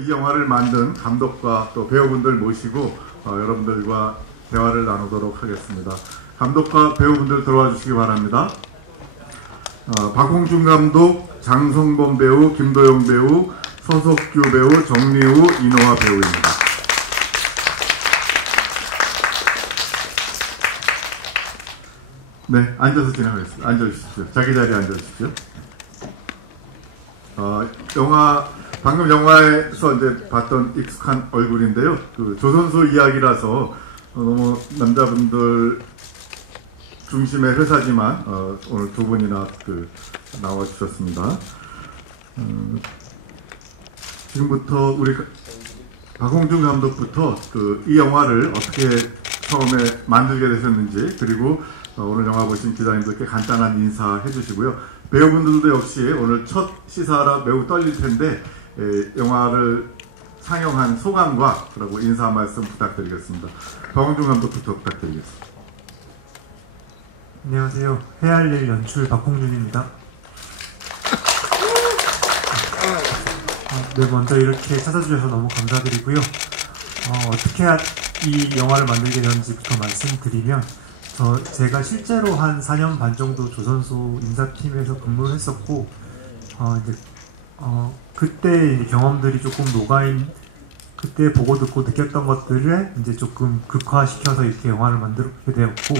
이 영화를 만든 감독과 또 배우분들 모시고 여러분들과 대화를 나누도록 하겠습니다. 감독과 배우분들 들어와 주시기 바랍니다. 박홍준 감독, 장성범 배우, 김도영 배우, 서석규 배우, 정리우, 이노아 배우입니다. 네, 앉아서 진행하겠습니다. 앉아주십시오. 자기 자리에 앉아주십시오. 방금 영화에서 이제 봤던 익숙한 얼굴인데요. 그 조선소 이야기라서 너무 남자분들 중심의 회사지만 오늘 두 분이나 나와주셨습니다. 지금부터 우리 박홍준 감독부터 이 영화를 어떻게 처음에 만들게 되셨는지, 그리고 오늘 영화 보신 기자님들께 간단한 인사해 주시고요. 배우분들도 역시 오늘 첫 시사라 매우 떨릴 텐데 영화를 상영한 소감과 그리고 인사 한 말씀 부탁드리겠습니다. 박홍준 감독부터 부탁드리겠습니다. 안녕하세요. 해야 할 일 연출 박홍준입니다. 네, 먼저 이렇게 찾아주셔서 너무 감사드리고요. 어떻게 이 영화를 만들게 되었는지부터 말씀드리면, 제가 실제로 한 4년 반 정도 조선소 인사팀에서 근무를 했었고, 그때 이제 경험들이 조금 그때 보고 듣고 느꼈던 것들을 이제 조금 극화시켜서 이렇게 영화를 만들게 되었고,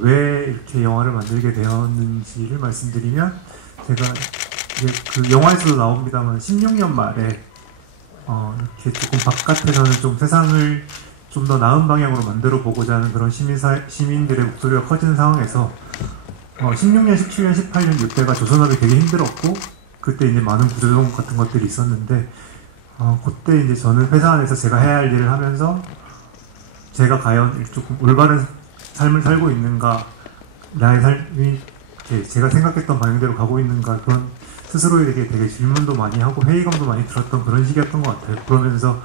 왜 이렇게 영화를 만들게 되었는지를 말씀드리면, 제가 이제 그 영화에서도 나옵니다만 16년 말에 이렇게 조금 바깥에서는 좀 세상을 좀 더 나은 방향으로 만들어 보고자 하는 그런 시민들의 목소리가 커지는 상황에서 16년, 17년, 18년 이때가 조선업이 되게 힘들었고, 그때 이제 많은 구조조정 같은 것들이 있었는데, 그때 이제 저는 회사 안에서 제가 해야 할 일을 하면서 제가 과연 조금 올바른 삶을 살고 있는가, 나의 삶이 제가 생각했던 방향대로 가고 있는가, 그런 스스로에게 되게 질문도 많이 하고 회의감도 많이 들었던 그런 시기였던 것 같아요. 그러면서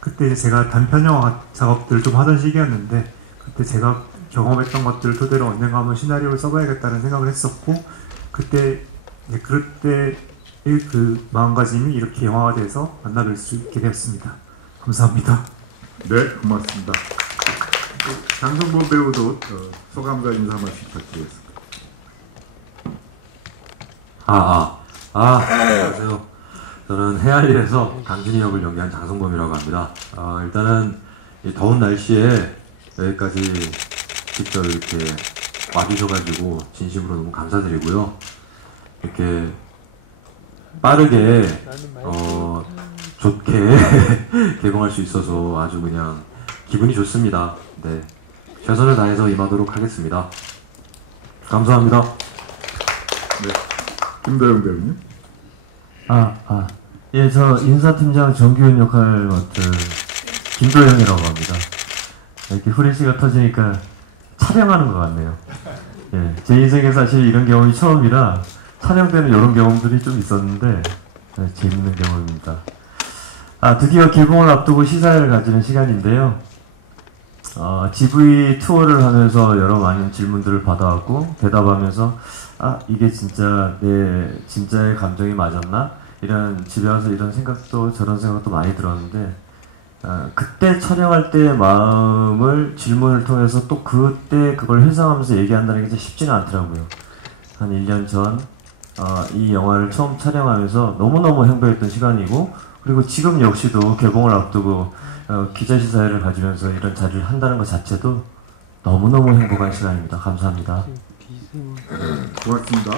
그때 이제 제가 단편 영화 작업들을 좀 하던 시기였는데, 그때 제가 경험했던 것들을 토대로 언젠가 한번 시나리오를 써봐야겠다는 생각을 했었고, 그때의 그 마음가짐이 이렇게 영화가 돼서 만나뵐 수 있게 되었습니다. 감사합니다. 네, 고맙습니다. 장성범 배우도 소감과 인사 한 말씀 부탁드리겠습니다. 안녕하세요. 저는 해야 할 일에서 강진이 역을 연기한 장성범이라고 합니다. 일단은 이 더운 날씨에 여기까지 직접 이렇게 와주셔가지고 진심으로 너무 감사드리고요. 이렇게 빠르게 좋게 개봉할 수 있어서 아주 그냥 기분이 좋습니다. 네, 최선을 다해서 임하도록 하겠습니다. 감사합니다. 네, 김도영 배우님. 예, 저 인사팀장 정규현 역할을 맡은 김도영이라고 합니다. 이렇게 후레쉬가 터지니까 촬영하는 것 같네요. 예, 제 인생에 사실 이런 경험이 처음이라 촬영 때는 이런 경험들이 좀 있었는데, 재밌는 경험입니다. 드디어 개봉을 앞두고 시사회를 가지는 시간인데요. GV 투어를 하면서 여러 많은 질문들을 받아왔고, 대답하면서 이게 진짜 내 진짜의 감정이 맞았나? 집에 와서 이런 생각도 저런 생각도 많이 들었는데, 그때 촬영할 때의 마음을 질문을 통해서 또 그때 그걸 회상하면서 얘기한다는 게 진짜 쉽지는 않더라고요. 한 1년 전 이 영화를 처음 촬영하면서 너무너무 행복했던 시간이고, 그리고 지금 역시도 개봉을 앞두고 기자시사회를 가지면서 이런 자리를 한다는 것 자체도 너무너무 행복한 시간입니다. 감사합니다. 고맙습니다.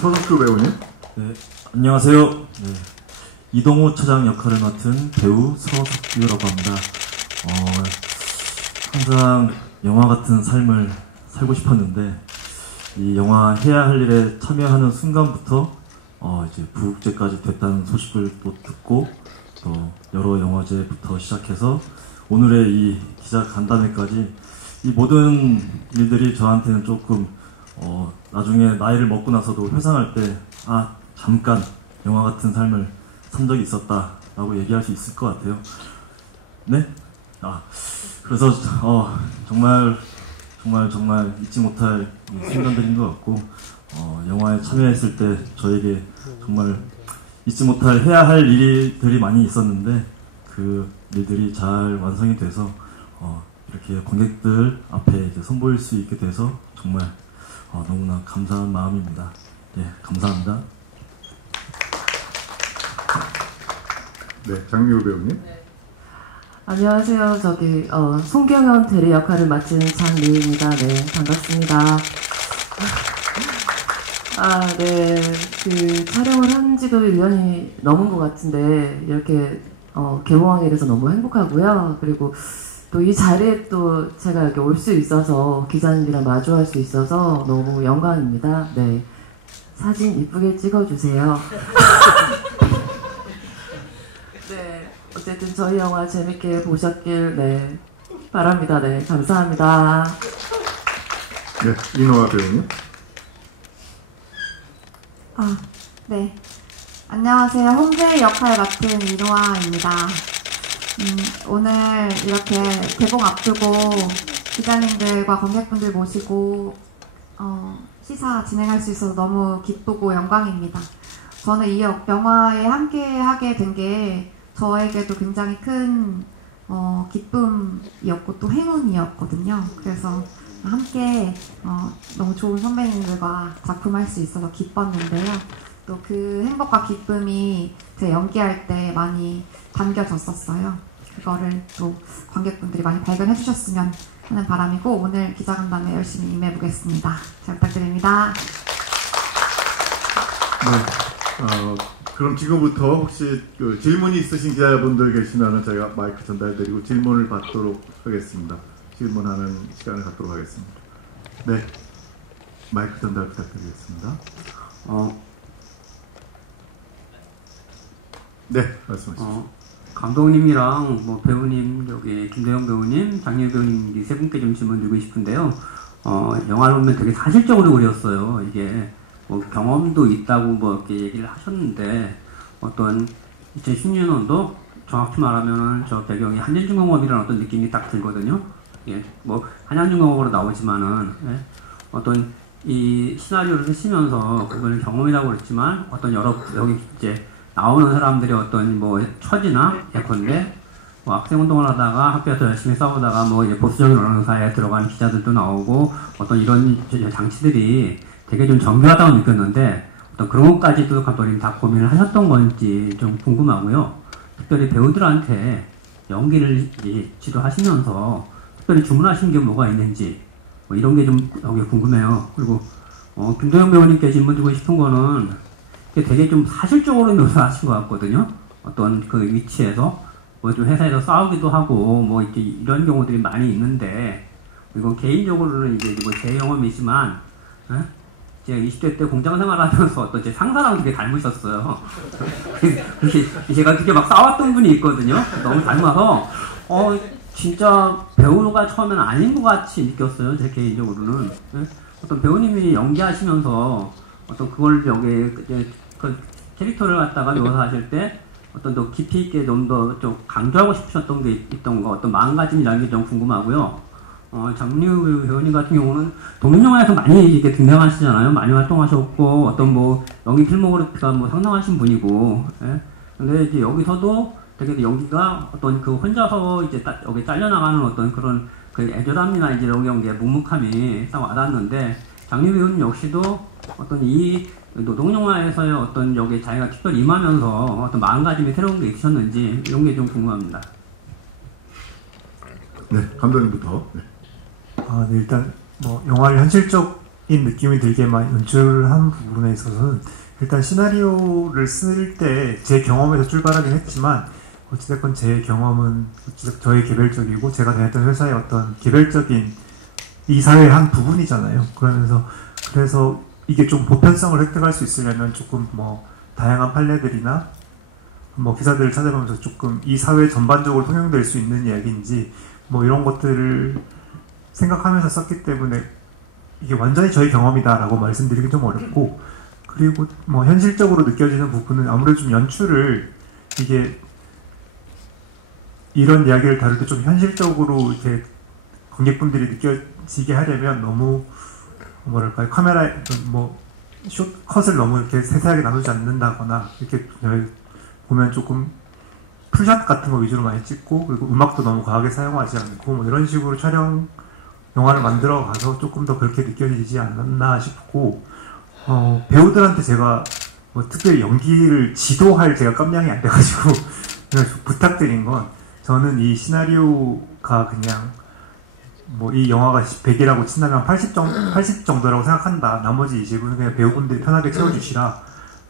서석규 배우님. 네, 안녕하세요. 네, 이동우 차장 역할을 맡은 배우 서석규라고 합니다. 항상 영화 같은 삶을 살고 싶었는데, 이 영화 해야 할 일에 참여하는 순간부터 이제 부국제까지 됐다는 소식을 또 듣고, 또 여러 영화제부터 시작해서 오늘의 이 기자 간담회까지, 이 모든 일들이 저한테는 조금 나중에 나이를 먹고 나서도 회상할 때 잠깐 영화 같은 삶을 산 적이 있었다라고 얘기할 수 있을 것 같아요. 네? 그래서 정말 잊지 못할 순간들인 것 같고, 영화에 참여했을 때 저에게 정말 잊지 못할 해야 할 일들이 많이 있었는데 그 일들이 잘 완성이 돼서 이렇게 관객들 앞에 이제 선보일 수 있게 돼서 정말 너무나 감사한 마음입니다. 예, 감사합니다. 네, 장미호 배우님. 안녕하세요. 송경현 대리 역할을 맡은 장미입니다. 네, 반갑습니다. 네. 촬영을 한 지도 1년이 넘은 것 같은데, 이렇게, 개봉하게 돼서 너무 행복하고요. 그리고 또 이 자리에 또 제가 이렇게 올 수 있어서, 기자님들이랑 마주할 수 있어서 너무 영광입니다. 네. 사진 이쁘게 찍어주세요. 네. 어쨌든 저희 영화 재밌게 보셨길, 네. 바랍니다. 네. 감사합니다. 네, 이노아 배우님. 네. 안녕하세요. 홍재희 역할 맡은 이노아입니다. 오늘 이렇게 개봉 앞두고 기자님들과 관객분들 모시고 시사 진행할 수 있어서 너무 기쁘고 영광입니다. 저는 이 영화에 함께 하게 된 게 저에게도 굉장히 큰 기쁨이었고 또 행운이었거든요. 그래서 함께 너무 좋은 선배님들과 작품할 수 있어서 기뻤는데요. 또 그 행복과 기쁨이 제 연기할 때 많이 담겨졌었어요. 그거를 또 관객분들이 많이 발견해 주셨으면 하는 바람이고 오늘 기자간담회 열심히 임해보겠습니다. 잘 부탁드립니다. 네. 그럼 지금부터 혹시 질문이 있으신 기자분들 계시면 제가 마이크 전달드리고 질문을 받도록 하겠습니다. 질문하는 시간을 갖도록 하겠습니다. 네, 마이크 전달 부탁드리겠습니다. 네, 말씀하십시오. 감독님이랑 뭐 배우님, 여기 김대영 배우님, 장유 배우님 이 세 분께 좀 질문 드리고 싶은데요. 영화를 보면 되게 사실적으로 그렸어요. 이게 뭐 경험도 있다고 뭐 이렇게 얘기를 하셨는데 어떤 2016년도 정확히 말하면은 저 배경이 한전중공업이라는 어떤 느낌이 딱 들거든요. 예, 뭐 한양중공업으로 나오지만은 어떤 이 시나리오를 쓰시면서 그걸 경험이라고 그랬지만 어떤 여러 여기 이제 나오는 사람들의 어떤 뭐 처지나 예컨대 뭐 학생운동을 하다가 학교에서 열심히 싸우다가 뭐 이제 보수적인 언론사에 들어간 기자들도 나오고 어떤 이런 장치들이 되게 좀 정교하다고 느꼈는데 어떤 그런 것까지도 감독님 다 고민을 하셨던 건지 좀 궁금하고요. 특별히 배우들한테 연기를 지도하시면서 특별히 주문하신 게 뭐가 있는지 뭐 이런 게 좀 여기 궁금해요. 그리고 김도영 배우님께 질문 드리고 싶은 거는 되게 좀 사실적으로 묘사하신 것 같거든요. 어떤 그 위치에서 뭐 좀 회사에서 싸우기도 하고 뭐 이렇게 이런 경우들이 많이 있는데 이건 개인적으로는 이제 뭐 제 경험이지만 제가 20대 때 공장 생활하면서 어떤 제 상사랑 되게 닮으셨어요. 제가 그렇게 막 싸웠던 분이 있거든요. 너무 닮아서 진짜 배우가 처음에는 아닌 것 같이 느꼈어요. 제 개인적으로는. 어떤 배우님이 연기하시면서 어떤 그걸 여기 그 캐릭터를 갖다가 묘사하실 때 어떤 더 깊이 있게 좀 더 좀 강조하고 싶으셨던 게 있던 거 어떤 마음가짐이라는 게 좀 궁금하고요. 장류 배우님 같은 경우는 독립영화에서 많이 이렇게 등장하시잖아요. 많이 활동하셨고 어떤 뭐 연기 필모그래피가 뭐 상당하신 분이고. 근데 이제 여기서도 되게 연기가 어떤 그 혼자서 이제 여기 잘려나가는 어떤 그런 그 애절함이나 이제 이런 경우에 묵묵함이 딱 와닿는데 장류 배우님 역시도 어떤 이 노동영화에서의 어떤 여기 자기가 특별히 임하면서 어떤 마음가짐이 새로운 게 있으셨는지 이런 게 좀 궁금합니다. 네, 감독님부터. 네. 네, 일단 뭐 영화를 현실적인 느낌이 들게만 연출한 부분에 있어서는 일단 시나리오를 쓸 때 제 경험에서 출발하긴 했지만 어찌됐건 제 경험은 저의 개별적이고 제가 다녔던 회사의 어떤 개별적인 이 사회의 한 부분이잖아요. 그래서 이게 좀 보편성을 획득할 수 있으려면 조금 뭐 다양한 판례들이나 뭐 기사들을 찾아보면서 조금 이 사회 전반적으로 통용될 수 있는 이야기인지 뭐 이런 것들을 생각하면서 썼기 때문에 이게 완전히 저희 경험이다라고 말씀드리기 좀 어렵고, 그리고 뭐 현실적으로 느껴지는 부분은 아무래도 좀 연출을 이게 이런 이야기를 다룰 때 좀 현실적으로 이렇게 관객분들이 느껴지게 하려면 너무 뭐랄까요, 카메라 뭐 숏컷을 너무 이렇게 세세하게 나누지 않는다거나 이렇게 보면 조금 풀샷 같은 거 위주로 많이 찍고 그리고 음악도 너무 과하게 사용하지 않고 뭐 이런 식으로 촬영 영화를 만들어 가서 조금 더 그렇게 느껴지지 않았나 싶고 배우들한테 제가 뭐 특별히 연기를 지도할 제가 깜냥이 안 돼가지고 그래서 부탁드린 건 저는 이 시나리오가 그냥 뭐 이 영화가 100이라고 친다면 80 정도라고 생각한다. 나머지 20은 그냥 배우분들이 편하게 채워주시라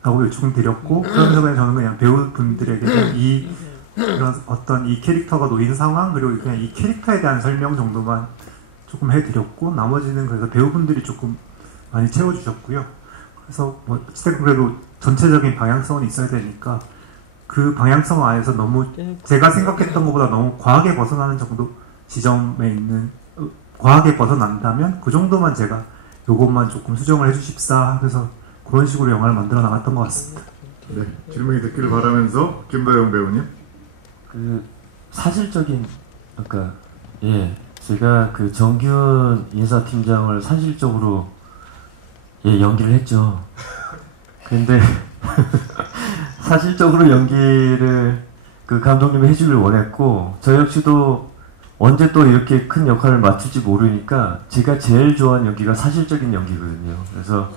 라고 요청을 드렸고 그러면서 그냥 저는 그냥 배우분들에게 그냥 이런 어떤 이 캐릭터가 놓인 상황 그리고 그냥 이 캐릭터에 대한 설명 정도만 조금 해드렸고 나머지는 그래서 배우분들이 조금 많이 채워주셨고요. 그래서 뭐 어쨌든 그래도 전체적인 방향성은 있어야 되니까 그 방향성 안에서 너무 제가 생각했던 것보다 너무 과하게 벗어나는 정도 지점에 있는 과하게 벗어난다면 그 정도만 제가 요것만 조금 수정을 해주십사 그래서 그런 식으로 영화를 만들어 나갔던 것 같습니다. 네, 질문이 듣기를 바라면서 김도영 배우님. 그 사실적인 그러니까 제가 그 정규현 인사팀장을 사실적으로 연기를 했죠. 근데 사실적으로 연기를 그 감독님이 해주길 원했고 저 역시도 언제 또 이렇게 큰 역할을 맡을지 모르니까 제가 제일 좋아하는 연기가 사실적인 연기거든요. 그래서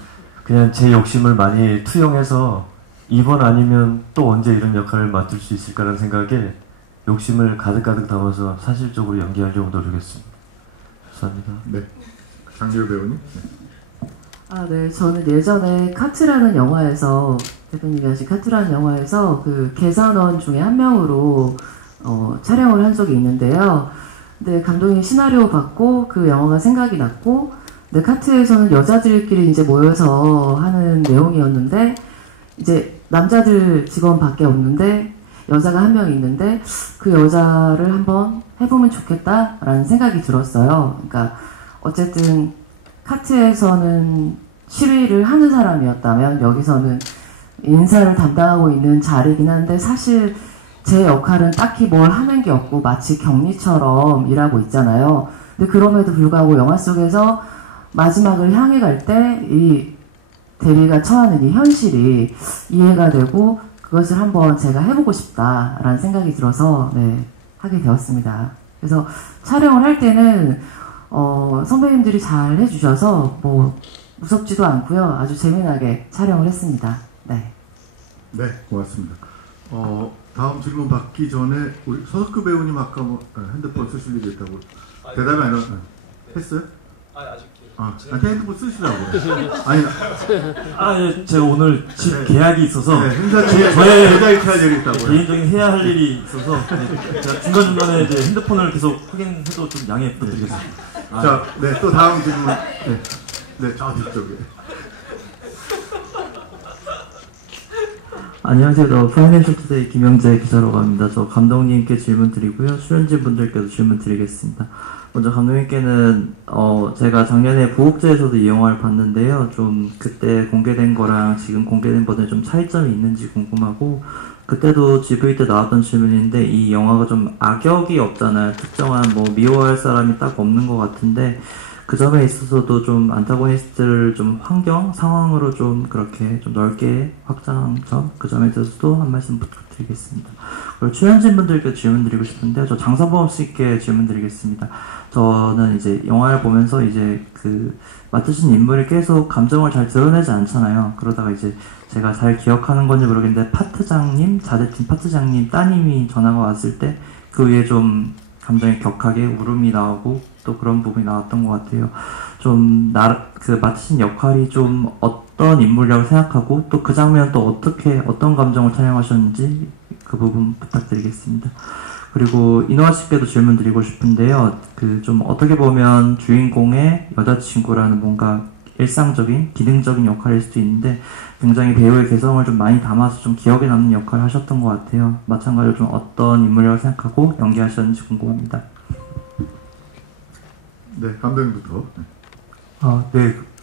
그냥 제 욕심을 많이 투영해서 이번 아니면 또 언제 이런 역할을 맡을 수 있을까라는 생각에 욕심을 가득가득 담아서 사실적으로 연기하려고 노력했습니다. 감사합니다. 네, 장기호 배우님. 네. 저는 예전에 카트라는 영화에서 대표님이 하신 카트라는 영화에서 그 계산원 중에 한 명으로 촬영을 한 적이 있는데요. 근데 감독님 시나리오 받고 그 영화가 생각이 났고, 근데 카트에서는 여자들끼리 이제 모여서 하는 내용이었는데 이제 남자들 직원밖에 없는데 여자가 한 명 있는데 그 여자를 한번 해보면 좋겠다라는 생각이 들었어요. 그러니까 어쨌든 카트에서는 시위를 하는 사람이었다면 여기서는 인사를 담당하고 있는 자리이긴 한데 사실 제 역할은 딱히 뭘 하는 게 없고 마치 격리처럼 일하고 있잖아요. 근데 그럼에도 불구하고 영화 속에서 마지막을 향해 갈 때 이 대리가 처하는 이 현실이 이해가 되고 그것을 한번 제가 해보고 싶다라는 생각이 들어서 하게 되었습니다. 그래서 촬영을 할 때는 선배님들이 잘 해주셔서 뭐 무섭지도 않고요. 아주 재미나게 촬영을 했습니다. 네, 고맙습니다. 다음 질문 받기 전에 우리 서석규 배우님 아까 뭐 핸드폰 쓰실 일이 있다고 대답이 안 했어요? 아직 핸드폰 쓰시라고. 아니, 제가 오늘 집 계약이 있어서 저의 계좌이체할 일이 있다고요. 개인적인 해야 할 일이 있어서 제가 중간중간에 이제 핸드폰을 계속 확인해도 좀 양해 부탁드리겠습니다. 자, 또 다음 질문. 저 뒤쪽에. 안녕하세요. 저 파이낸셜 투데이 김영재 기자라고 합니다. 저 감독님께 질문 드리고요. 출연진분들께도 질문 드리겠습니다. 먼저 감독님께는 제가 작년에 부국제에서도 이 영화를 봤는데요. 좀 그때 공개된 거랑 지금 공개된 버전에 좀 차이점이 있는지 궁금하고, 그때도 GV 때 나왔던 질문인데 이 영화가 좀 악역이 없잖아요. 특정한 뭐 미워할 사람이 딱 없는 것 같은데 그 점에 있어서도 좀 안타고니스트를 좀 환경, 상황으로 좀 그렇게 좀 넓게 확장한 점, 그 점에 대해서도 한 말씀 부탁드리겠습니다. 그리고 출연진분들께 질문 드리고 싶은데, 저 장선범 씨께 질문 드리겠습니다. 저는 이제 영화를 보면서 이제 그 맡으신 인물이 계속 감정을 잘 드러내지 않잖아요. 그러다가 이제 제가 잘 기억하는 건지 모르겠는데 파트장님, 자대팀 파트장님 따님이 전화가 왔을 때 그 위에 좀 감정이 격하게 울음이 나오고 또 그런 부분이 나왔던 것 같아요. 좀 그 맡으신 역할이 좀 어떤 인물이라고 생각하고 또 그 장면 또 어떤 감정을 촬영하셨는지 그 부분 부탁드리겠습니다. 그리고 이노아 씨께도 질문 드리고 싶은데요. 그 좀 어떻게 보면 주인공의 여자친구라는 뭔가 일상적인 기능적인 역할일 수도 있는데 굉장히 배우의 개성을 좀 많이 담아서 좀 기억에 남는 역할을 하셨던 것 같아요. 마찬가지로 좀 어떤 인물이라고 생각하고 연기하셨는지 궁금합니다. 감독님부터.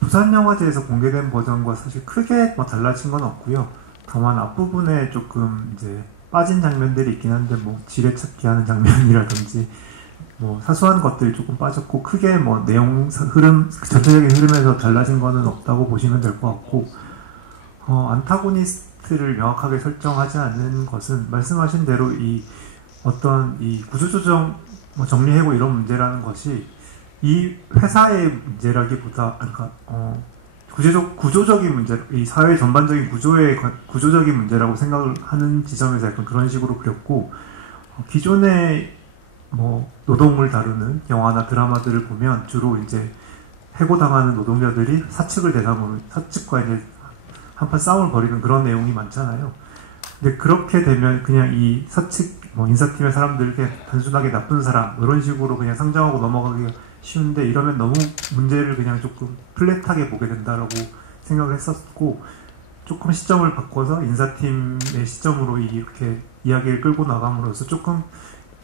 부산영화제에서 공개된 버전과 사실 크게 뭐 달라진 건 없고요. 다만 앞부분에 조금 이제 빠진 장면들이 있긴 한데 뭐 지뢰찾기 하는 장면이라든지 뭐 사소한 것들이 조금 빠졌고 크게 뭐 내용 흐름 전체적인 흐름에서 달라진 거는 없다고 보시면 될 것 같고 안타고니스트를 명확하게 설정하지 않는 것은 말씀하신 대로 이 어떤 이 구조조정 뭐 정리해고 이런 문제라는 것이 이 회사의 문제라기보다 그러니까 구조적인 문제, 이 사회 전반적인 구조적인 문제라고 생각을 하는 지점에서 약간 그런 식으로 그렸고 기존의 뭐 노동을 다루는 영화나 드라마들을 보면 주로 이제 해고당하는 노동자들이 사측을 대상으로 사측과 이제 한판 싸움을 벌이는 그런 내용이 많잖아요. 근데 그렇게 되면 그냥 이 사측 뭐 인사팀의 사람들 그냥 단순하게 나쁜 사람 이런 식으로 그냥 상정하고 넘어가기가 쉬운데 이러면 너무 문제를 그냥 조금 플랫하게 보게 된다라고 생각을 했었고 조금 시점을 바꿔서 인사팀의 시점으로 이렇게 이야기를 끌고 나감으로써 조금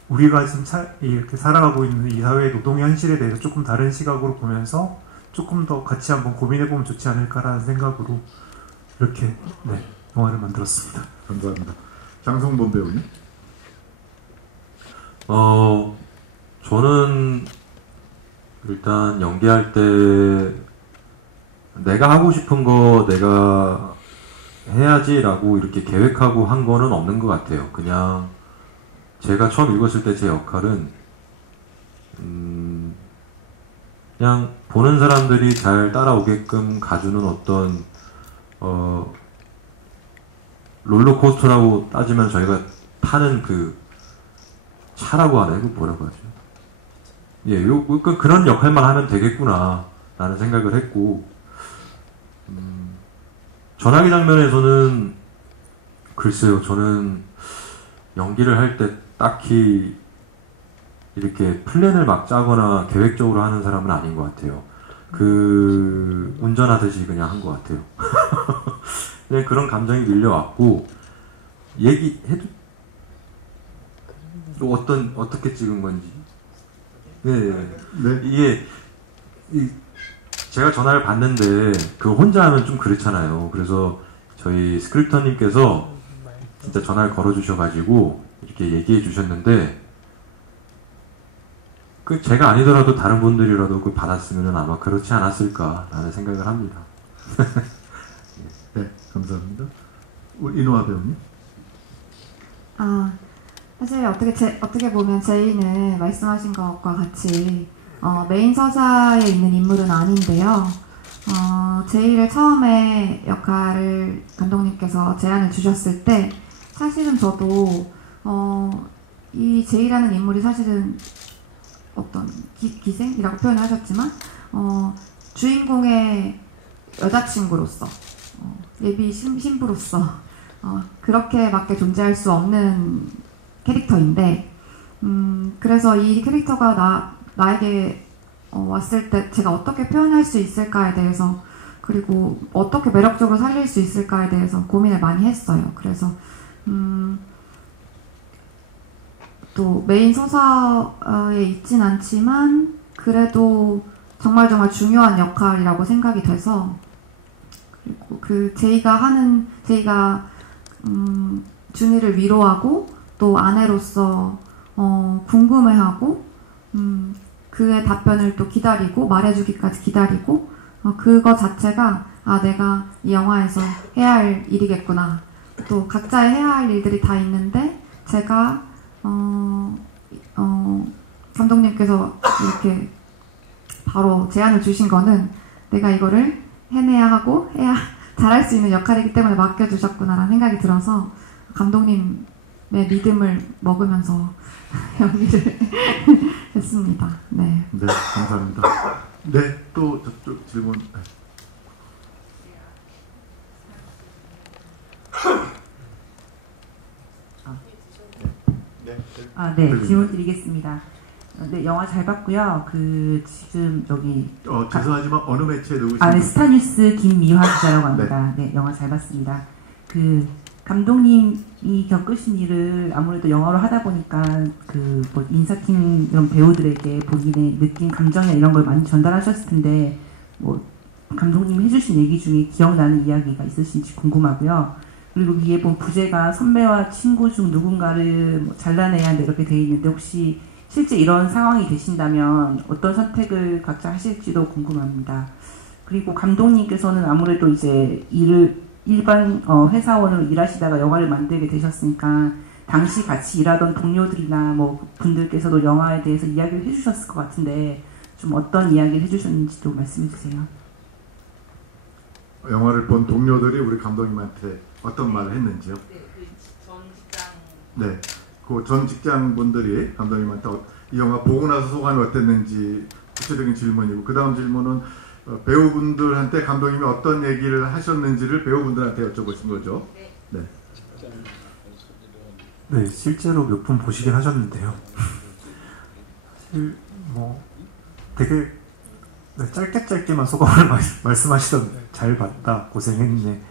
우리가 지금 이렇게 살아가고 있는 이 사회의 노동 현실에 대해서 조금 다른 시각으로 보면서 조금 더 같이 한번 고민해보면 좋지 않을까라는 생각으로 이렇게 영화를 만들었습니다. 감사합니다. 장성범 배우님. 저는 일단 연기할 때 내가 하고 싶은 거 내가 해야지라고 이렇게 계획하고 한 거는 없는 것 같아요. 그냥 제가 처음 읽었을 때 제 역할은 그냥 보는 사람들이 잘 따라오게끔 가주는 어떤 롤러코스터라고 따지면 저희가 타는 그 차라고 하나요? 그 뭐라고 하죠? 예, 그런 역할만 하면 되겠구나 라는 생각을 했고 전화기 장면에서는 글쎄요, 저는 연기를 할 때 딱히 이렇게 플랜을 막 짜거나 계획적으로 하는 사람은 아닌 것 같아요. 운전하듯이 그냥 한 것 같아요. 그냥 그런 감정이 밀려왔고 얘기해도 어떻게 찍은 건지 이게 제가 전화를 받는데 혼자 하면 좀 그렇잖아요. 그래서 저희 스크립터님께서 진짜 전화를 걸어주셔가지고 이렇게 얘기해 주셨는데 제가 아니더라도 다른 분들이라도 받았으면 아마 그렇지 않았을까라는 생각을 합니다. 네, 감사합니다. 이노아 배우님. 사실 어떻게 보면 제이는 말씀하신 것과 같이 메인 서사에 있는 인물은 아닌데요. 제이를 처음에 역할을 감독님께서 제안을 주셨을 때 사실은 저도 이 제이라는 인물이 사실은 어떤 기생이라고 표현을 하셨지만 주인공의 여자친구로서 예비 신부로서 그렇게밖에 존재할 수 없는 캐릭터인데 그래서 이 캐릭터가 나에게 왔을 때 제가 어떻게 표현할 수 있을까에 대해서 그리고 어떻게 매력적으로 살릴 수 있을까에 대해서 고민을 많이 했어요. 그래서 또 메인 서사에 있진 않지만 그래도 정말 중요한 역할이라고 생각이 돼서 그리고 제이가 준이를 위로하고 또 아내로서 궁금해하고 그의 답변을 또 기다리고 말해주기까지 기다리고 그거 자체가 내가 이 영화에서 해야 할 일이겠구나. 또 각자의 해야 할 일들이 다 있는데 제가 감독님께서 이렇게 바로 제안을 주신 거는 내가 이거를 해내야 하고 잘할 수 있는 역할이기 때문에 맡겨주셨구나라는 생각이 들어서 감독님의 믿음을 먹으면서 연기를 했습니다. 네. 네, 감사합니다. 네, 또 저쪽 질문. 네, 질문 드리겠습니다. 네, 영화 잘 봤고요. 지금 여기 죄송하지만 어느 매체에 누구신가요? 네, 스타뉴스 김미화 기자라고 합니다. 네, 영화 잘 봤습니다. 감독님이 겪으신 일을 아무래도 영화로 하다 보니까 뭐 인사팀 이런 배우들에게 본인의 느낀 감정이나 이런 걸 많이 전달하셨을 텐데 뭐 감독님이 해주신 얘기 중에 기억나는 이야기가 있으신지 궁금하고요. 그리고 위에 본 부제가 선배와 친구 중 누군가를 뭐 잘라내야 한다 이렇게 돼 있는데 혹시 실제 이런 상황이 되신다면 어떤 선택을 각자 하실지도 궁금합니다. 그리고 감독님께서는 아무래도 이제 일반 회사원으로 일하시다가 영화를 만들게 되셨으니까 당시 같이 일하던 동료들이나 뭐 분들께서도 영화에 대해서 이야기를 해주셨을 것 같은데 좀 어떤 이야기를 해주셨는지도 말씀해 주세요. 영화를 본 동료들이 우리 감독님한테 어떤 말을 했는지요? 네, 그 전 직장 분들이 감독님한테 이 영화 보고 나서 소감이 어땠는지 구체적인 질문이고, 그 다음 질문은 배우분들한테 감독님이 어떤 얘기를 하셨는지를 배우분들한테 여쭤보신 거죠. 네. 네, 실제로 몇 분 보시긴 하셨는데요. 사실 뭐 되게 짧게만 소감을 말씀하시던데, 잘 봤다, 고생했네.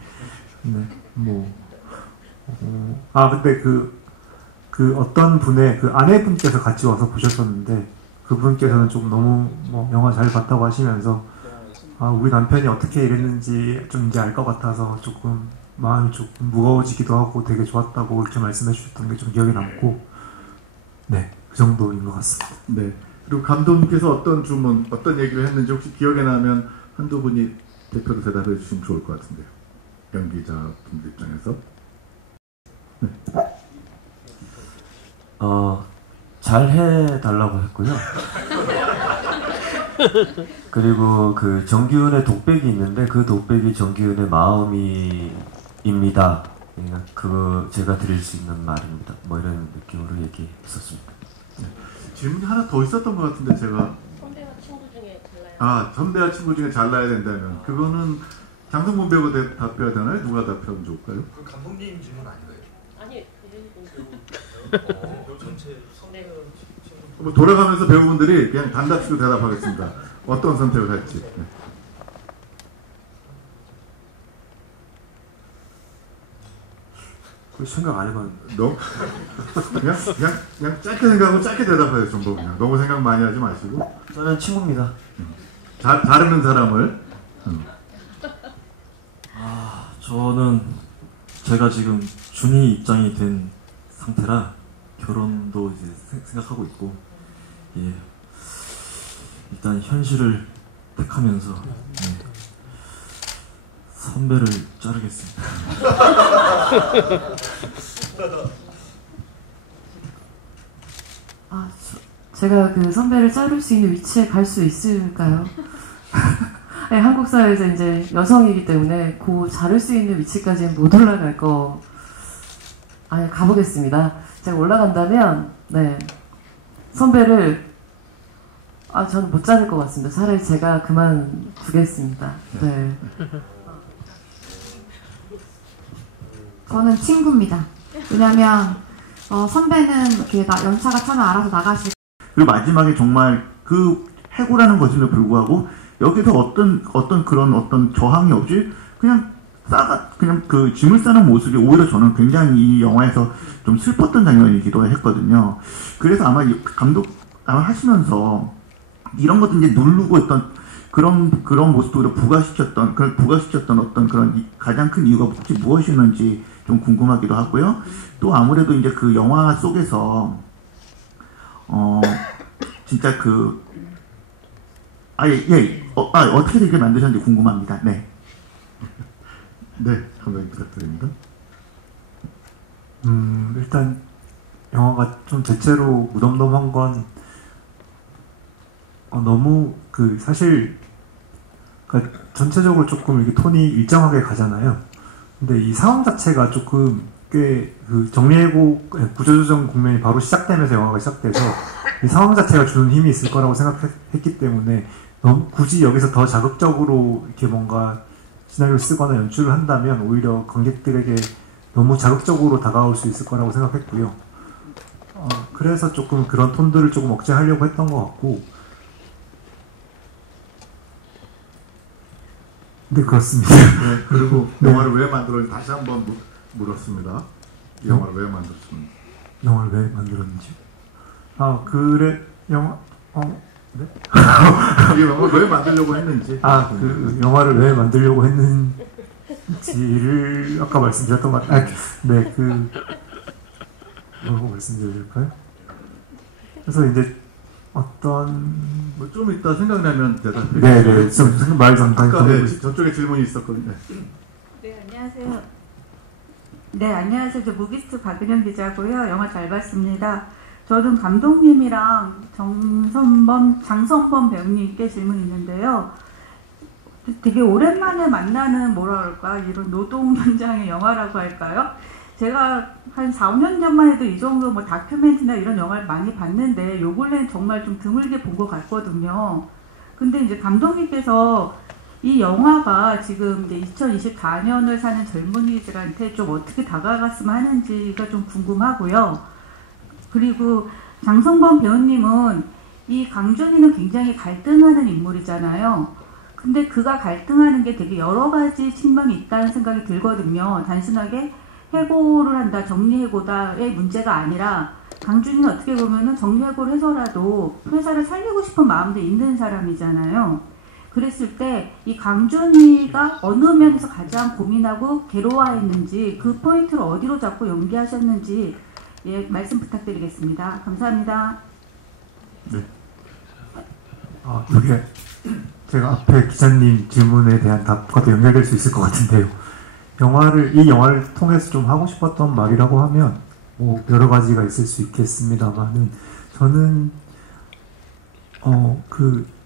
네, 뭐 근데 그 어떤 분의 그 아내분께서 같이 와서 보셨었는데, 그분께서는 좀 너무 뭐 영화 잘 봤다고 하시면서 우리 남편이 어떻게 이랬는지 좀 이제 알 것 같아서 조금 마음이 조금 무거워지기도 하고 되게 좋았다고 이렇게 말씀해 주셨던 게 좀 기억에 남고, 네, 그 정도인 것 같습니다. 네. 그리고 감독님께서 어떤 얘기를 했는지 혹시 기억에 나면 한두 분이 대표로 대답해 주시면 좋을 것 같은데요. 연기자분들 입장에서. 네. 잘 해달라고 했고요. 그리고 그 정기훈의 독백이 있는데, 그 독백이 정기훈의 마음입니다. 그러니까 그거 제가 드릴 수 있는 말입니다. 뭐 이런 느낌으로 얘기했었습니다. 네. 질문이 하나 더 있었던 것 같은데, 제가 선배와 친구 중에 잘라야 선배와 친구 중에 잘라야 된다면 그거는 장성문 배우가 답해야 되나요? 누가 답하면 좋을까요? 그 감독님 질문 아닌가요? 아니, 배우 전체 뭐 돌아가면서 배우분들이 그냥 단답식으로 대답하겠습니다. 어떤 선택을 할지. 네. 생각 안 해봤는데. 그냥 짧게 생각하고 짧게 대답해요, 전부 그냥. 너무 생각 많이 하지 마시고. 저는 친구입니다. 다루는 사람을. 저는 제가 지금 준이 입장이 된 상태라 결혼도 이제 생각하고 있고, 예, 일단 현실을 택하면서 선배를 자르겠습니다. 제가 그 선배를 자를 수 있는 위치에 갈 수 있을까요? 네, 한국 사회에서 이제 여성이기 때문에 그 자를 수 있는 위치까지는 못 올라갈 거. 가보겠습니다. 제가 올라간다면, 네, 선배를 저는 못 자를 것 같습니다. 차라리 제가 그만두겠습니다. 네. 저는 친구입니다. 왜냐면 선배는 이렇게 연차가 차면 알아서 나가시고, 그리고 마지막에 정말 그 해고라는 것임에도 불구하고 여기서 어떤 저항이 없이 그냥 그 짐을 싸는 모습이 오히려 저는 굉장히 이 영화에서 좀 슬펐던 장면이기도 했거든요. 그래서 아마 감독 하시면서 이런 것도 이제 누르고 있던 그런 모습도 부각시켰던 어떤 그런 가장 큰 이유가 혹시 무엇이었는지 좀 궁금하기도 하고요. 또 아무래도 이제 그 영화 속에서 진짜 어떻게 이렇게 만드셨는지 궁금합니다. 네. 네, 감독님 부탁드립니다. 일단 영화가 좀 대체로 무덤덤한 건 너무 사실 전체적으로 조금 이렇게 톤이 일정하게 가잖아요. 근데 이 상황 자체가 조금 꽤 정리해고 구조조정 국면이 바로 시작되면서 영화가 시작돼서 이 상황 자체가 주는 힘이 있을 거라고 생각했기 때문에 굳이 여기서 더 자극적으로 이렇게 뭔가 시나리오를 쓰거나 연출을 한다면 오히려 관객들에게 너무 자극적으로 다가올 수 있을 거라고 생각했고요. 그래서 조금 그런 톤들을 조금 억제하려고 했던 것 같고, 네, 그렇습니다. 네, 그리고 영화를 왜 만들었는지 다시 한번 물었습니다. 이 영화를 왜 만들었습니까? 영화를 왜 만들었는지? 네? 이 영화를 왜 만들려고 했는지. 그 영화를 왜 만들려고 했는지를 아까 말씀드렸던 것 같아요. 네, 뭐라고 말씀드릴까요? 그래서 이제 어떤 뭐 좀 이따 생각나면 대답해. 네네 말 잠깐 아까 네, 저쪽에 질문이 있었거든요. 네, 안녕하세요. 네, 안녕하세요. 저 무기스트 박은영 기자고요. 영화 잘 봤습니다. 저는 감독님이랑 장선범 배우님께 질문이 있는데요. 되게 오랜만에 만나는 뭐라 그럴까 이런 노동 현장의 영화라고 할까요? 제가 한 4, 5년 전만 해도 이 정도 뭐 다큐멘터리나 이런 영화를 많이 봤는데 요 근래는 정말 좀 드물게 본 것 같거든요. 근데 이제 감독님께서 이 영화가 지금 이제 2024년을 사는 젊은이들한테 좀 어떻게 다가갔으면 하는지가 좀 궁금하고요. 그리고 장성범 배우님은 이 강준이는 굉장히 갈등하는 인물이잖아요. 근데 그가 갈등하는 게 되게 여러 가지 측면이 있다는 생각이 들거든요. 단순하게 해고를 한다, 정리해고다의 문제가 아니라 강준이는 어떻게 보면은 정리해고를 해서라도 회사를 살리고 싶은 마음도 있는 사람이잖아요. 그랬을 때 이 강준이가 어느 면에서 가장 고민하고 괴로워했는지 그 포인트를 어디로 잡고 연기하셨는지 예, 말씀 부탁드리겠습니다. 감사합니다. 네. 이게 제가 앞에 기자님 질문에 대한 답과도 연결될 수 있을 것 같은데요. 이 영화를 통해서 좀 하고 싶었던 말이라고 하면 뭐 여러 가지가 있을 수 있겠습니다만은 저는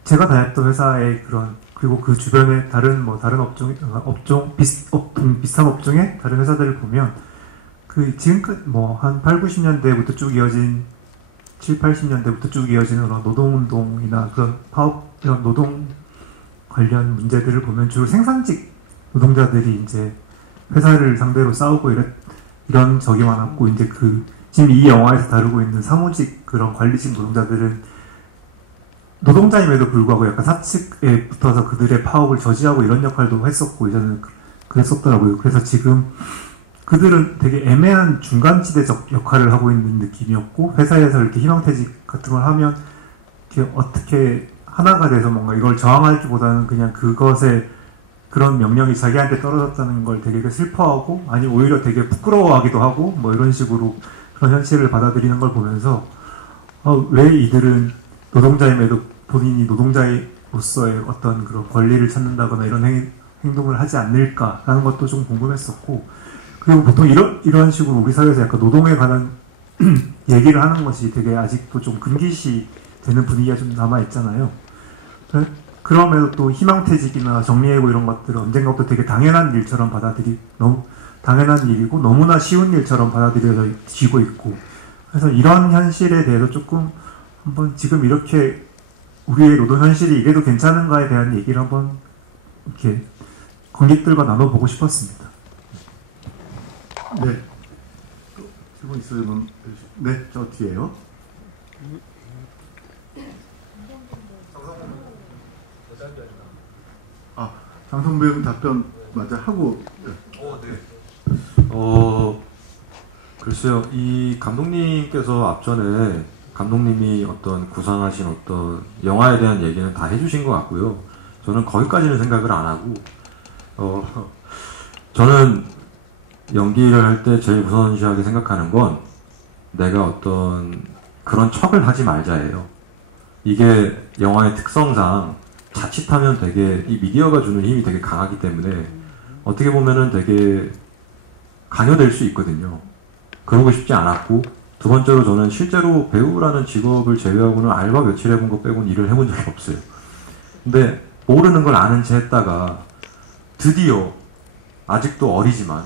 제가 다녔던 회사의 그리고 그 주변에 다른 비슷한 업종의 다른 회사들을 보면 지금까지 한 8, 90년대부터 쭉 이어진 7, 80년대부터 쭉 이어지는 그런 노동운동이나 그런 파업, 이런 노동 관련 문제들을 보면 주로 생산직 노동자들이 이제 회사를 상대로 싸우고 이런 적이 많았고, 이제 지금 이 영화에서 다루고 있는 사무직 그런 관리직 노동자들은 노동자임에도 불구하고 약간 사측에 붙어서 그들의 파업을 저지하고 이런 역할도 했었고, 이제는 그랬었더라고요. 그래서 지금 그들은 되게 애매한 중간지대적 역할을 하고 있는 느낌이었고, 회사에서 이렇게 희망퇴직 같은 걸 하면 이렇게 어떻게 하나가 돼서 뭔가 이걸 저항하기보다는 그냥 그런 명령이 자기한테 떨어졌다는 걸 되게 슬퍼하고, 아니 오히려 되게 부끄러워하기도 하고, 뭐 이런 식으로 그런 현실을 받아들이는 걸 보면서 왜 이들은 노동자임에도 본인이 노동자로서의 어떤 그런 권리를 찾는다거나 이런 행동을 하지 않을까라는 것도 좀 궁금했었고, 그리고 보통 이런 식으로 우리 사회에서 약간 노동에 관한 얘기를 하는 것이 되게 아직도 좀 금기시 되는 분위기가 좀 남아있잖아요. 그럼에도 또 희망퇴직이나 정리해고 이런 것들은 언젠가부터 되게 당연한 일처럼 너무 당연한 일이고 너무나 쉬운 일처럼 받아들여지고 있고, 그래서 이런 현실에 대해서 조금 한번 지금 이렇게 우리의 노동 현실이 이래도 괜찮은가에 대한 얘기를 한번 이렇게 관객들과 나눠보고 싶었습니다. 네. 질문 있으면 네, 저 뒤에요. 장성배우 답변 맞아 하고. 글쎄요, 이 감독님께서 앞전에 감독님이 어떤 구상하신 어떤 영화에 대한 얘기는 다 해주신 것 같고요. 저는 거기까지는 생각을 안 하고, 저는 연기를 할 때 제일 우선시하게 생각하는 건 내가 어떤 그런 척을 하지 말자예요. 이게 영화의 특성상 자칫하면 되게 이 미디어가 주는 힘이 되게 강하기 때문에 어떻게 보면은 되게 강요될 수 있거든요. 그러고 싶지 않았고, 두 번째로 저는 실제로 배우라는 직업을 제외하고는 알바 며칠 해본 거 빼고는 일을 해본 적이 없어요. 근데 모르는 걸 아는 채 했다가 드디어 아직도 어리지만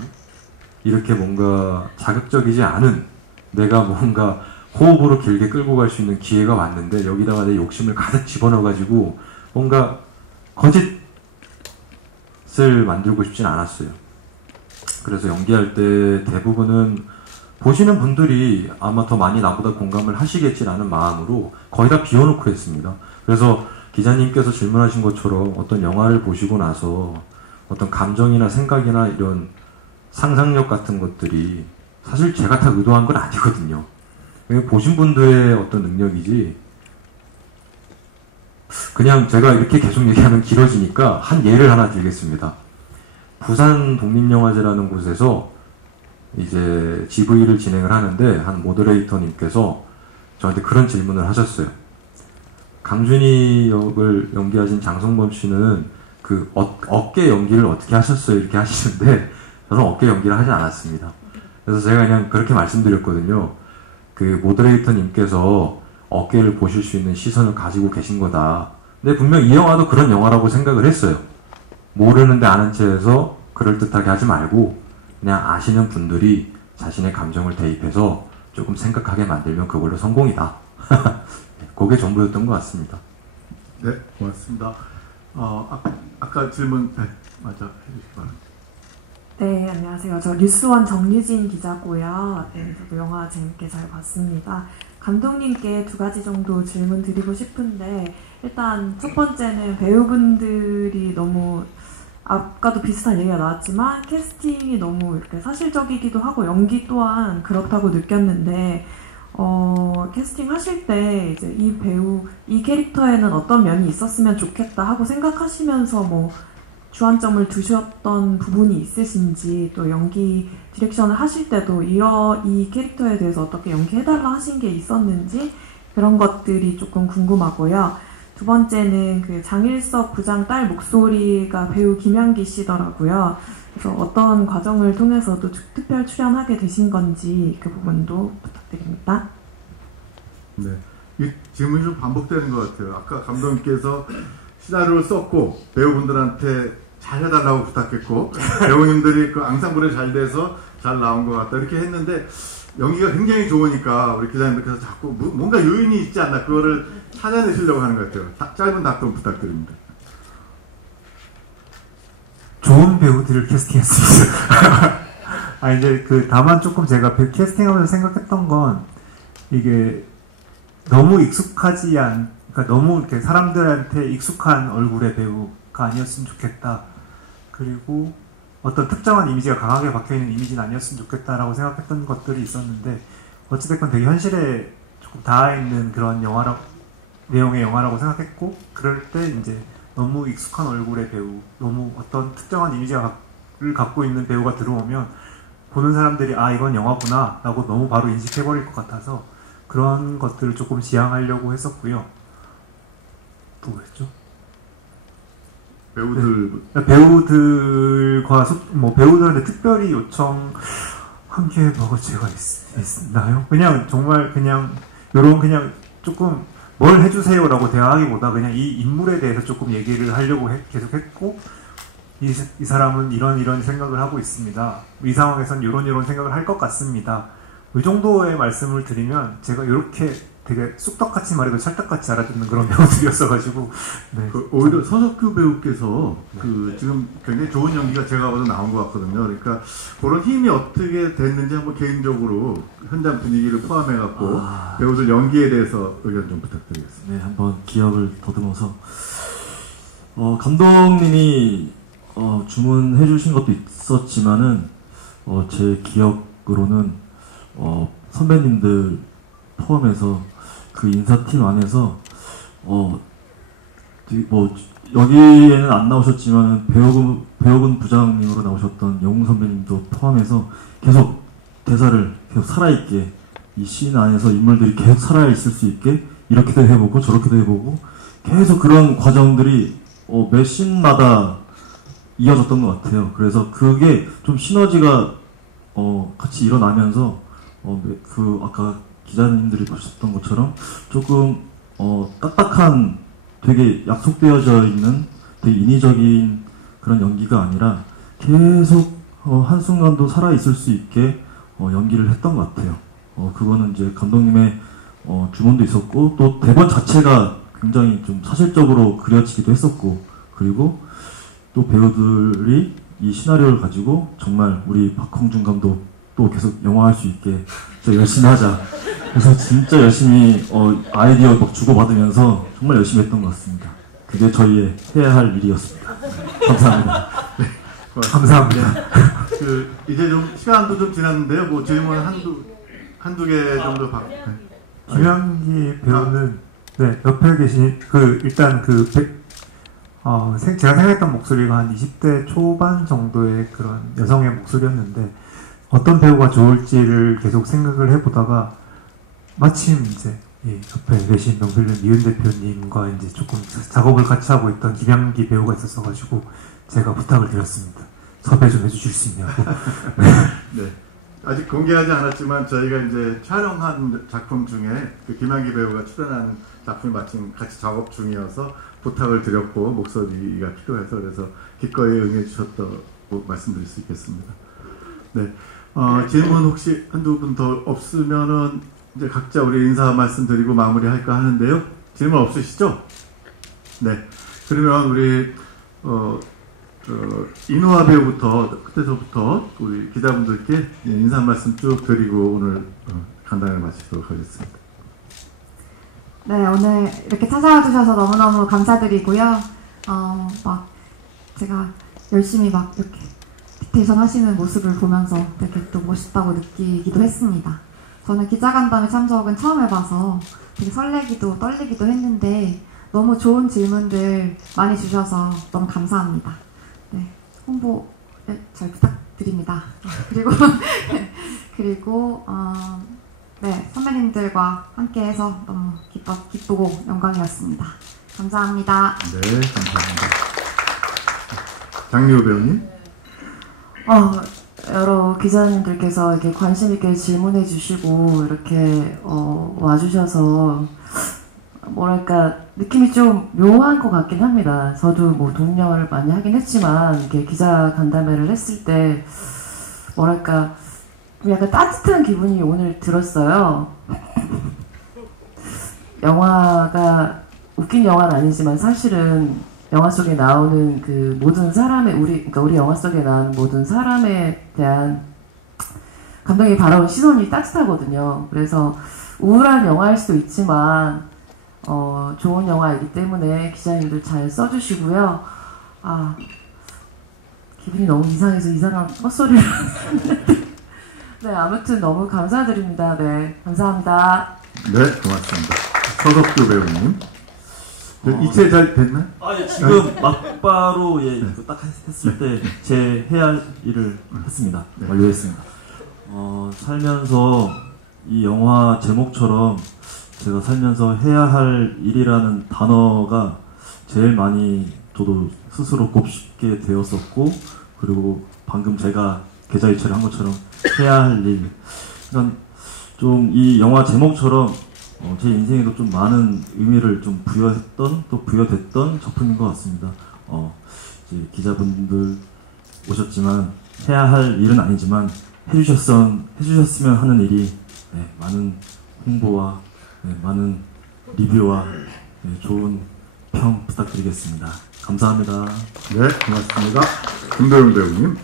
이렇게 뭔가 자극적이지 않은 내가 뭔가 호흡으로 길게 끌고 갈 수 있는 기회가 왔는데 여기다가 내 욕심을 가득 집어넣어가지고 뭔가 거짓을 만들고 싶진 않았어요. 그래서 연기할 때 대부분은 보시는 분들이 아마 더 많이 나보다 공감을 하시겠지라는 마음으로 거의 다 비워놓고 했습니다. 그래서 기자님께서 질문하신 것처럼 어떤 영화를 보시고 나서 어떤 감정이나 생각이나 이런 상상력 같은 것들이 사실 제가 다 의도한 건 아니거든요. 보신 분들의 어떤 능력이지, 그냥 제가 이렇게 계속 얘기하면 길어지니까 한 예를 하나 들겠습니다. 부산 독립영화제라는 곳에서 이제 GV를 진행을 하는데 한 모더레이터님께서 저한테 그런 질문을 하셨어요. 강준희 역을 연기하신 장성범 씨는 그 어깨 연기를 어떻게 하셨어요? 이렇게 하시는데 저는 어깨 연기를 하지 않았습니다. 그래서 제가 그냥 그렇게 말씀드렸거든요. 그 모더레이터님께서 어깨를 보실 수 있는 시선을 가지고 계신 거다. 근데 분명 이 영화도 그런 영화라고 생각을 했어요. 모르는데 아는 체해서 그럴듯하게 하지 말고 그냥 아시는 분들이 자신의 감정을 대입해서 조금 생각하게 만들면 그걸로 성공이다. 그게 전부였던 것 같습니다. 네, 고맙습니다. 아까 질문, 네, 맞아, 해주시기 바랍니다. 네, 안녕하세요. 저 뉴스원 정유진 기자고요. 네, 저도 영화 재밌게 잘 봤습니다. 감독님께 2가지 정도 질문 드리고 싶은데, 일단 첫 번째는 배우분들이 너무, 아까도 비슷한 얘기가 나왔지만 캐스팅이 너무 이렇게 사실적이기도 하고 연기 또한 그렇다고 느꼈는데, 캐스팅 하실 때 이제 이 배우, 이 캐릭터에는 어떤 면이 있었으면 좋겠다 하고 생각하시면서 뭐 주안점을 두셨던 부분이 있으신지, 또 연기 디렉션을 하실 때도 이 캐릭터에 대해서 어떻게 연기해달라 하신 게 있었는지 그런 것들이 조금 궁금하고요. 2번째는 그 장일석 부장 딸 목소리가 배우 김연기 씨더라고요. 그래서 어떤 과정을 통해서도 특별 출연하게 되신 건지 그 부분도 부탁드립니다. 네, 이 질문이 좀 반복되는 것 같아요. 아까 감독님께서 시나리오를 썼고 배우분들한테 잘 해달라고 부탁했고 배우님들이 그 앙상블에 잘 돼서 잘 나온 것 같다 이렇게 했는데 연기가 굉장히 좋으니까 우리 기자님들께서 자꾸 뭔가 요인이 있지 않나 그거를 찾아내시려고 하는 것 같아요. 짧은 답변 부탁드립니다. 좋은 배우들을 캐스팅했습니다. 이제 다만 조금 제가 캐스팅하면서 생각했던 건 이게 너무 그러니까 너무 이렇게 사람들한테 익숙한 얼굴의 배우가 아니었으면 좋겠다. 그리고 어떤 특정한 이미지가 강하게 박혀있는 이미지는 아니었으면 좋겠다라고 생각했던 것들이 있었는데, 어찌됐건 되게 현실에 조금 닿아있는 그런 내용의 영화라고 생각했고, 그럴 때 이제 너무 익숙한 얼굴의 배우, 너무 어떤 특정한 이미지를 갖고 있는 배우가 들어오면 보는 사람들이 이건 영화구나 라고 너무 바로 인식해버릴 것 같아서 그런 것들을 조금 지양하려고 했었고요. 또 뭐였죠? 배우들과 배우들한테 특별히 요청한 게 뭐가 제가 있나요? 그냥 정말 그냥 조금 뭘 해주세요라고 대화하기보다 그냥 이 인물에 대해서 조금 얘기를 하려고 계속 했고, 이 사람은 이런 생각을 하고 있습니다. 이 상황에선 이런 생각을 할 것 같습니다. 이 정도의 말씀을 드리면 제가 이렇게 되게 쑥떡같이 말해도 찰떡같이 알아듣는 그런 배우들이었어가지고. 네. 오히려 서석규 배우께서 지금 굉장히 좋은 연기가 제가 봐도 나온 것 같거든요. 그러니까 그런 힘이 어떻게 됐는지 한번 개인적으로 현장 분위기를 포함해갖고 배우들 연기에 대해서 의견 좀 부탁드리겠습니다. 네, 한번 기억을 더듬어서 감독님이 주문해 주신 것도 있었지만은 제 기억으로는 선배님들 포함해서 그 인사팀 안에서 여기에는 안 나오셨지만 배우군 부장님으로 나오셨던 영웅 선배님도 포함해서 계속 대사를 계속 살아있게, 이 씬 안에서 인물들이 계속 살아있을 수 있게 이렇게도 해보고 저렇게도 해보고 계속 그런 과정들이 매 씬마다 이어졌던 것 같아요. 그래서 그게 좀 시너지가 같이 일어나면서 아까 기자님들이 보셨던 것처럼 조금 딱딱한, 되게 약속되어져 있는 되게 인위적인 그런 연기가 아니라 계속 한순간도 살아있을 수 있게 연기를 했던 것 같아요. 그거는 이제 감독님의 주문도 있었고, 또 대본 자체가 굉장히 좀 사실적으로 그려지기도 했었고, 그리고 또 배우들이 이 시나리오를 가지고 정말 우리 박홍준 감독 또 계속 영화할 수 있게 진짜 열심히 하자. 그래서 진짜 열심히 아이디어 막 주고받으면서 정말 열심히 했던 것 같습니다. 그게 저희의 해야 할 일이었습니다. 감사합니다. 네, 감사합니다. 이제 좀 시간도 좀 지났는데요. 뭐 질문 한두 개 정도 받고. 김연기 배우는 옆에 계신 제가 생각했던 목소리가 한 20대 초반 정도의 그런 여성의 목소리였는데, 어떤 배우가 좋을지를 계속 생각을 해보다가 마침 이제 옆에 계신 명필름 이은 대표님과 이제 조금 작업을 같이 하고 있던 김양기 배우가 있었어가지고 제가 부탁을 드렸습니다. 섭외 좀 해주실 수 있냐고. 네. 아직 공개하지 않았지만 저희가 이제 촬영한 작품 중에 그 김양기 배우가 출연한 작품이 마침 같이 작업 중이어서 부탁을 드렸고 목소리가 필요해서 그래서 기꺼이 응해 주셨다고 말씀드릴 수 있겠습니다. 네. 질문 혹시 한두 분 더 없으면은 이제 각자 우리 인사 말씀 드리고 마무리할까 하는데요. 질문 없으시죠? 네. 그러면 우리 이누아 배우부터 그때서부터 우리 기자분들께 인사 말씀 쭉 드리고 오늘 간단하게 마치도록 하겠습니다. 네, 오늘 이렇게 찾아와 주셔서 너무너무 감사드리고요. 막 제가 열심히 막 이렇게 디테이션 하시는 모습을 보면서 되게 또 멋있다고 느끼기도 했습니다. 저는 기자간담회 참석은 처음 해봐서 되게 설레기도 떨리기도 했는데 너무 좋은 질문들 많이 주셔서 너무 감사합니다. 네, 홍보 잘 부탁드립니다. 그리고 네, 선배님들과 함께해서 너무 기쁘고 영광이었습니다. 감사합니다. 네, 감사합니다. 장리호 배우님. 여러 기자님들께서 이렇게 관심 있게 질문해 주시고 이렇게 와주셔서 뭐랄까 느낌이 좀 묘한 것 같긴 합니다. 저도 뭐 독립영화를 많이 하긴 했지만 이렇게 기자 간담회를 했을 때 뭐랄까 약간 따뜻한 기분이 오늘 들었어요. 영화가 웃긴 영화는 아니지만 사실은 영화 속에 나오는 그 모든 사람의 그러니까 우리 영화 속에 나오는 모든 사람에 대한 감독이 바라본 시선이 따뜻하거든요. 그래서 우울한 영화일 수도 있지만 좋은 영화이기 때문에 기자님들 잘 써주시고요. 기분이 너무 이상해서 이상한 헛소리를 네, 아무튼 너무 감사드립니다. 네, 감사합니다. 네, 고맙습니다. 서석규 배우님. 이체 잘 됐나요? 예, 지금 막바로 딱 했을 때 제 해야 할 일을 했습니다. 완료했습니다. 살면서 이 영화 제목처럼 제가 살면서 해야 할 일이라는 단어가 제일 많이 저도 스스로 곱씹게 되었었고, 그리고 방금 제가 계좌 이체를 한 것처럼 해야 할 일. 그러니까 좀 이 영화 제목처럼 제 인생에도 좀 많은 의미를 좀 부여했던 또 부여됐던 작품인 것 같습니다. 이제 기자분들 오셨지만 해야 할 일은 아니지만 해주셨으면 하는 일이 많은 홍보와 많은 리뷰와 좋은 평 부탁드리겠습니다. 감사합니다. 네, 고맙습니다. 김도영 배우님.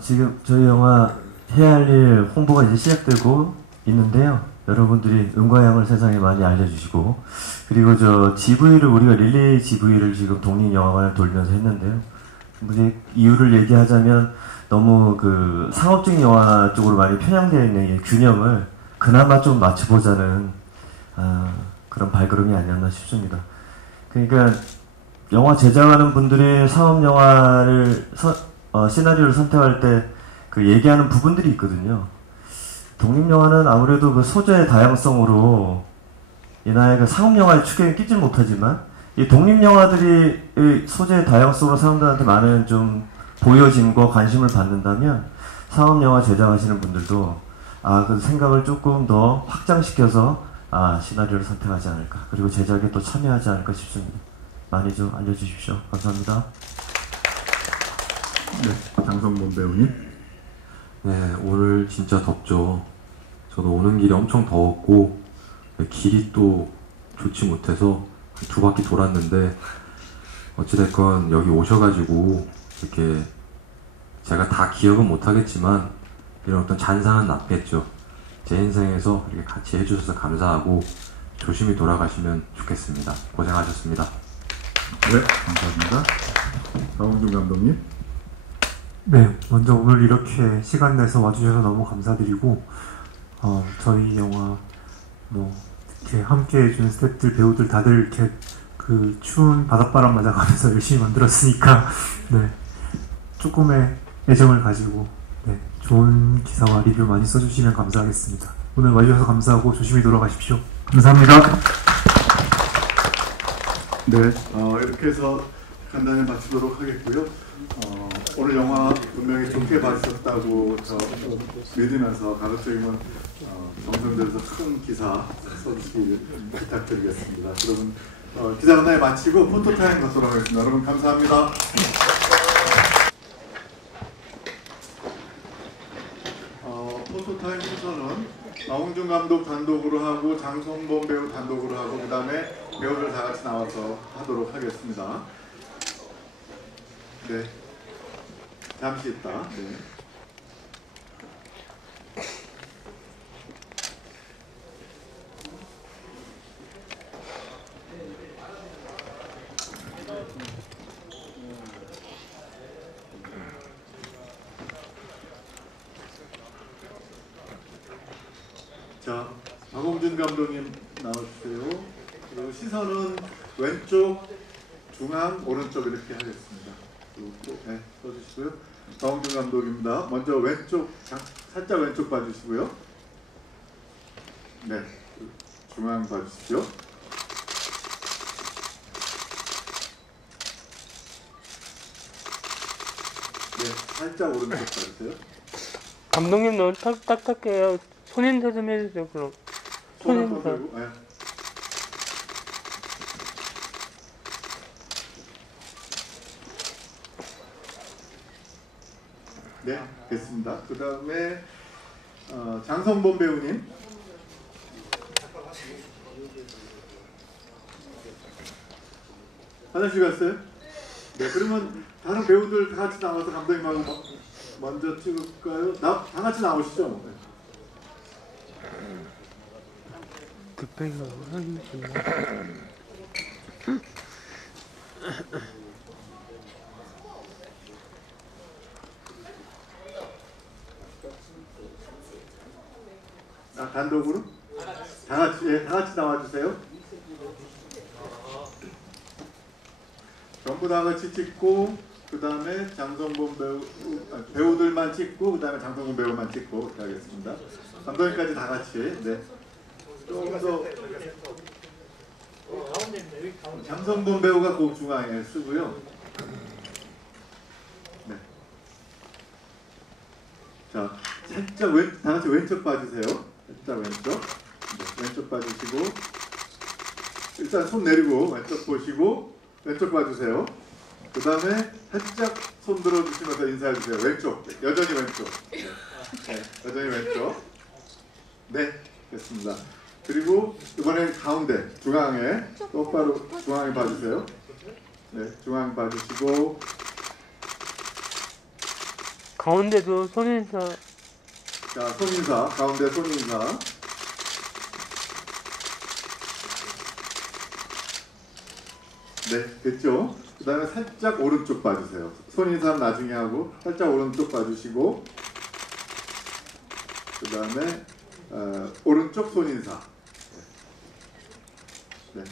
지금 저희 영화 해야 할 일 홍보가 이제 시작되고 있는데요. 여러분들이 음과 양을 세상에 많이 알려주시고, 그리고 우리가 릴레이 GV를 지금 독립영화관을 돌면서 했는데요. 이제 이유를 얘기하자면 너무 그 상업적인 영화 쪽으로 많이 편향되어 있는 이 균형을 그나마 좀 맞춰보자는 그런 발걸음이 아니었나 싶습니다. 그러니까 영화 제작하는 분들이 상업 영화를 시나리오를 선택할 때 그 얘기하는 부분들이 있거든요. 독립영화는 아무래도 그 소재의 다양성으로 이나의 그 상업영화의 축에 끼지 못하지만 이 독립영화들이 소재의 다양성으로 사람들한테 많은 좀 보여짐과 관심을 받는다면 상업영화 제작하시는 분들도 그 생각을 조금 더 확장시켜서 시나리오를 선택하지 않을까, 그리고 제작에 또 참여하지 않을까 싶습니다. 많이 좀 알려주십시오. 감사합니다. 네, 장성범 배우님. 네, 오늘 진짜 덥죠. 저도 오는 길이 엄청 더웠고 길이 또 좋지 못해서 두 바퀴 돌았는데 어찌됐건 여기 오셔가지고 이렇게 제가 다 기억은 못하겠지만 이런 어떤 잔상은 남겠죠. 제 인생에서 이렇게 같이 해주셔서 감사하고 조심히 돌아가시면 좋겠습니다. 고생하셨습니다. 네, 감사합니다. 강홍준 감독님. 네, 먼저 오늘 이렇게 시간 내서 와주셔서 너무 감사드리고, 저희 영화 이렇게 함께 해준 스태프들, 배우들 다들 이렇게 그 추운 바닷바람 맞아가면서 열심히 만들었으니까 조금의 애정을 가지고 좋은 기사와 리뷰 많이 써주시면 감사하겠습니다. 오늘 와주셔서 감사하고 조심히 돌아가십시오. 감사합니다. 네, 이렇게 해서 간단히 마치도록 하겠고요. 오늘 영화 분명히 좋게 봐주셨다고 저 믿으면서 가급적이면 정성 들여서 큰 기사 써주시길 부탁드리겠습니다. 여러분 기자간담회 마치고 포토타임 갖도록 하겠습니다. 여러분 감사합니다. 포토타임 순서는 나홍준 감독 단독으로 하고 장성범 배우 단독으로 하고 그 다음에 배우들 다 같이 나와서 하도록 하겠습니다. 네, 잠시 있다. 네. 자, 박홍준 감독님 나와주세요. 그리고 시선은 왼쪽, 중앙, 오른쪽 이렇게 하겠습니다. 네, 써주시고요. 박홍준 감독입니다. 먼저 왼쪽, 살짝 왼쪽 봐주시고요. 네, 중앙 봐주시죠. 네, 살짝 오른쪽 봐주세요. 감독님 너무 딱딱해요. 손인사 좀 해주세요. 그럼 손인사. 네. 네, 됐습니다. 그 다음에 장성범 배우님. 화장실 갔어요? 네, 그러면 다른 배우들 다 같이 나와서 감독님하고 먼저 찍을까요? 다 같이 나오시죠. 네. 급하게 하는 단독으로? 다 같이 나와주세요. 전부 다 같이 찍고 그 다음에 장성범 배우들만 찍고 그 다음에 장성범 배우만 찍고 그렇게 하겠습니다. 감독님까지 다 같이. 네. 조금 더 장성범 배우가 그 중앙에 쓰고요. 네. 자, 살짝 다 같이 왼쪽 봐주세요. 살짝 왼쪽. 네, 왼쪽 봐주시고 일단 손 내리고 왼쪽 보시고 왼쪽 봐주세요. 그 다음에 살짝 손 들어주시면서 인사해주세요. 왼쪽, 여전히 왼쪽. 네, 여전히 왼쪽. 네, 됐습니다. 그리고 이번엔 가운데, 중앙에 똑바로 중앙에 봐주세요. 네, 중앙 봐주시고 가운데도 손인사. 자, 손인사, 가운데 손인사. 네, 됐죠? 그 다음에 살짝 오른쪽 봐주세요. 손인사는 나중에 하고 살짝 오른쪽 봐주시고 그 다음에 오른쪽 손인사. 네.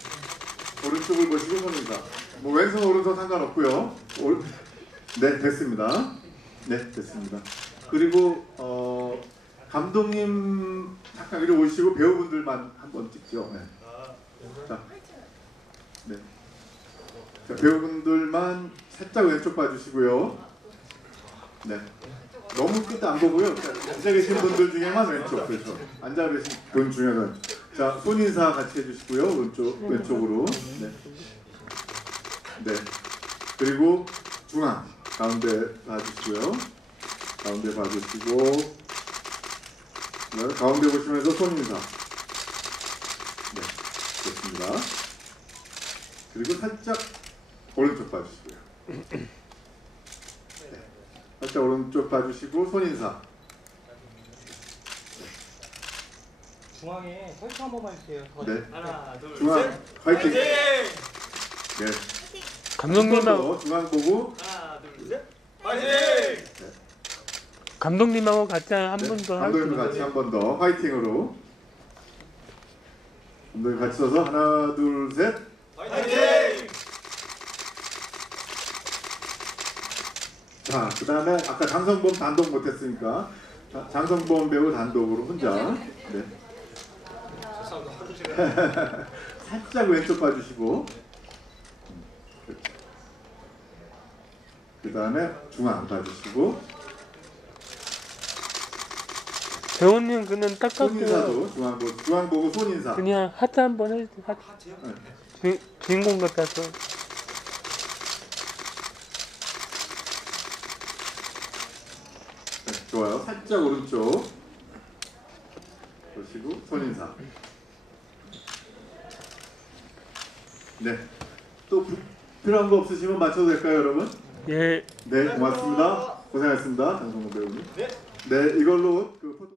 오른쪽을 보시고 손인사. 뭐 왼손 오른손 상관없고요. 네, 됐습니다. 네, 됐습니다. 그리고 감독님 잠깐 이리 오시고 배우분들만 한번 찍죠. 네. 자, 네. 자, 배우분들만 살짝 왼쪽 봐주시고요. 네. 너무 끝 안 보고요. 앉아 계신 분들 중에만 왼쪽. 그렇죠. 앉아 계신 분 중에는. 자, 손인사 같이 해주시고요. 왼쪽으로. 네. 네. 그리고 중앙. 가운데 봐주시고요. 가운데 봐주시고. 네. 가운데 보시면서 손인사. 네. 됐습니다. 그리고 살짝 오른쪽 봐주시고요. 네. 살짝 오른쪽 봐주시고 손인사. 중앙에 화이팅 한 번만 해주세요. 네. 하나, 둘, 중앙 셋. 화이팅. 네. 감독님하고 중앙 보고. 하나, 둘, 셋. 화이팅. 네. 감독님하고 같이 한 번 더. 감독님도 같이 한 번 더 화이팅으로. 감독님 같이 서서 하나, 둘, 셋. 화이팅. 자, 그 다음에 아까 장성범 단독 못했으니까 자, 장성범 배우 단독으로 혼자. 네. 살짝 왼쪽 봐주시고. 그 다음에 중앙 봐주시고. 배우님 그는 딱 손인사도 중앙 보고 손인사. 그냥 하트 한번 해주세요. 하트요? 네. 주인공 같아서. 네, 좋아요. 살짝 오른쪽 보시고 손인사. 네. 또 필요한 거 없으시면 맞춰도 될까요, 여러분? 예. 네, 고맙습니다. 고생하셨습니다, 장성범 배우님. 네, 이걸로 그